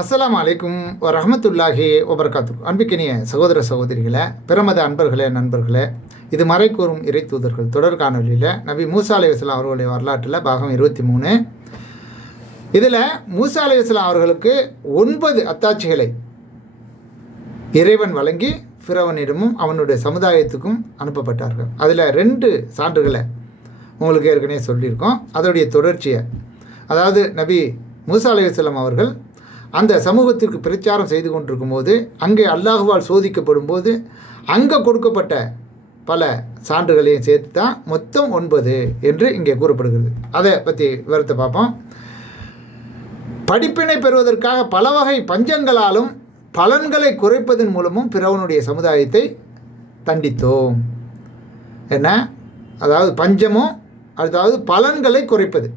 அஸ்லாம் அலைக்கும் ரஹமத்துல்லாஹி ஒபர்காத்து அன்பிக்கினிய சகோதர சகோதரிகளை பிரமத அன்பர்களே நண்பர்களே இது மறை கூறும் இறை தூதர்கள் தொடர் காணொலியில் நபி மூசா அலி வஸ்லாம் அவர்களுடைய வரலாற்றில் பாகம் இருபத்தி மூணு. இதில் மூசா அலி வஸ்லாம் அவர்களுக்கு ஒன்பது அத்தாட்சிகளை இறைவன் வழங்கி ஃபிரவனிடமும் அவனுடைய சமுதாயத்துக்கும் அனுப்பப்பட்டார்கள். அதில் ரெண்டு சான்றுகளை உங்களுக்கு ஏற்கனவே சொல்லியிருக்கோம். அதோடைய தொடர்ச்சியை அதாவது நபி மூசா அலையுஸ்லாம் அவர்கள் அந்த சமூகத்திற்கு பிரச்சாரம் செய்து கொண்டிருக்கும் போது அங்கே அல்லாஹுவால் சோதிக்கப்படும் போது அங்கே கொடுக்கப்பட்ட பல சான்றுகளையும் சேர்த்து தான் மொத்தம் ஒன்பது என்று இங்கே கூறப்படுகிறது. அதை பற்றி விவரத்தை பார்ப்போம். படிப்பினை பெறுவதற்காக பல வகை பஞ்சங்களாலும் பலன்களை குறைப்பதன் மூலமும் பிறவனுடைய சமுதாயத்தை தண்டித்தோம். என்ன? அதாவது பஞ்சமும் அதாவது பலன்களை குறைப்பது.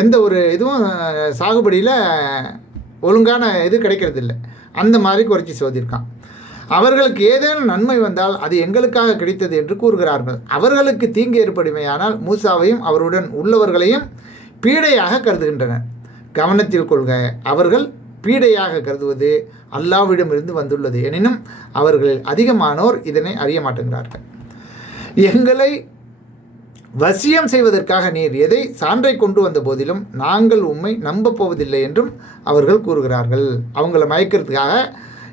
எந்த ஒரு இதுவும் சாகுபடியில் ஒழுங்கான இது கிடைக்கிறதில்ல. அந்த மாதிரி குறைச்சி சோதிருக்கான். அவர்களுக்கு ஏதேனும் நன்மை வந்தால் அது எங்களுக்காக கிடைத்தது என்று கூறுகிறார்கள். அவர்களுக்கு தீங்கு ஏற்படுமையானால் மூசாவையும் அவருடன் உள்ளவர்களையும் பீடையாக கருதுகின்றனர். கவனத்தில் கொள்க அவர்கள் பீடையாக கருதுவது அல்லாவிடமிருந்து வந்துள்ளது. எனினும் அவர்களில் அதிகமானோர் இதனை அறிய மாட்டேங்கிறார்கள். எங்களை வசியம் செய்வதற்காக நீர் எதை சான்றை கொண்டு வந்த போதிலும் நாங்கள் உண்மை நம்ப போவதில்லை என்றும் அவர்கள் கூறுகிறார்கள். அவங்கள மயக்கிறதுக்காக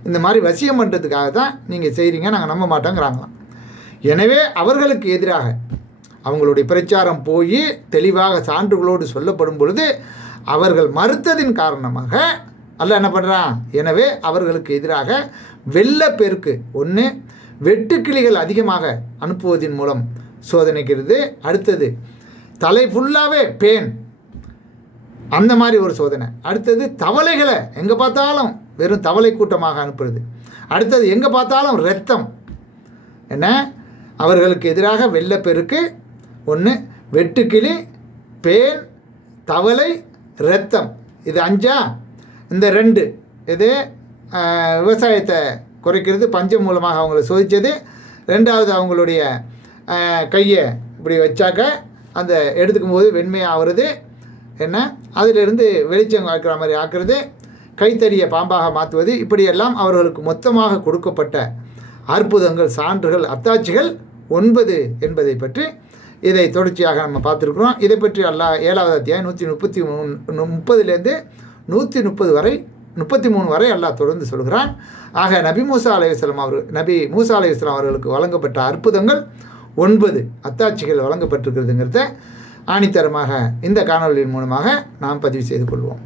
இந்த மாதிரி வசியம் பண்ணுறதுக்காக தான் நீங்கள் செய்கிறீங்க நாங்கள் நம்ப மாட்டோங்கிறாங்களாம். எனவே அவர்களுக்கு எதிராக அவங்களுடைய பிரச்சாரம் போய் தெளிவாக சான்றுகளோடு சொல்லப்படும் பொழுது அவர்கள் மறுத்ததின் காரணமாக அல்ல என்ன பண்ணுறான் எனவே அவர்களுக்கு எதிராக வெள்ளப்பெருக்கு ஒன்று வெட்டுக்கிளிகள் அதிகமாக அனுப்புவதன் மூலம் சோதனைக்கிறது. அடுத்தது தலை ஃபுல்லாகவே பேன். அந்த மாதிரி ஒரு சோதனை. அடுத்தது தவளைகளை எங்கே பார்த்தாலும் வெறும் தவளை கூட்டமாக அனுப்புறது. அடுத்தது எங்கே பார்த்தாலும் ரத்தம் என்ன? அவர்களுக்கு எதிராக வெள்ளப்பெருக்கு ஒன்று வெட்டுக்கிளி பேன் தவளை ரத்தம் இது அஞ்சா? இந்த ரெண்டு. இது விவசாயத்தை குறைக்கிறது பஞ்சம் மூலமாக அவங்கள சோதித்தது ரெண்டாவது அவங்களுடைய கையை இப்படி வச்சாக்க அந்த எடுத்துக்கும் போது வெண்மையாகிறது என்ன? அதிலிருந்து வெளிச்சம் ஆக்கிற மாதிரி ஆக்குறது. கைத்தறியை பாம்பாக மாற்றுவது. இப்படியெல்லாம் அவர்களுக்கு மொத்தமாக கொடுக்கப்பட்ட அற்புதங்கள் சான்றுகள் அத்தாட்சிகள் ஒன்பது என்பதை பற்றி இதை தொடர்ச்சியாக நம்ம பார்த்துருக்குறோம். இதை பற்றி அல்லா ஏழாவது அத்தியாயம் நூற்றி முப்பத்தி மூணு முப்பதுலேருந்து நூற்றி முப்பது வரை முப்பத்தி மூணு வரை அல்லாஹ் தொடர்ந்து சொல்கிறான். ஆக நபி மூசா அலையுஸ்லாம் அவர் நபி மூசா அலையுஸ்லாம் அவர்களுக்கு வழங்கப்பட்ட அற்புதங்கள் ஒன்பது அத்தாட்சிகள் வழங்கப்பட்டிருக்கிறதுங்கிறத ஆணித்தரமாக இந்த காணொலியின் மூலமாக நாம் பதிவு செய்து கொள்வோம்.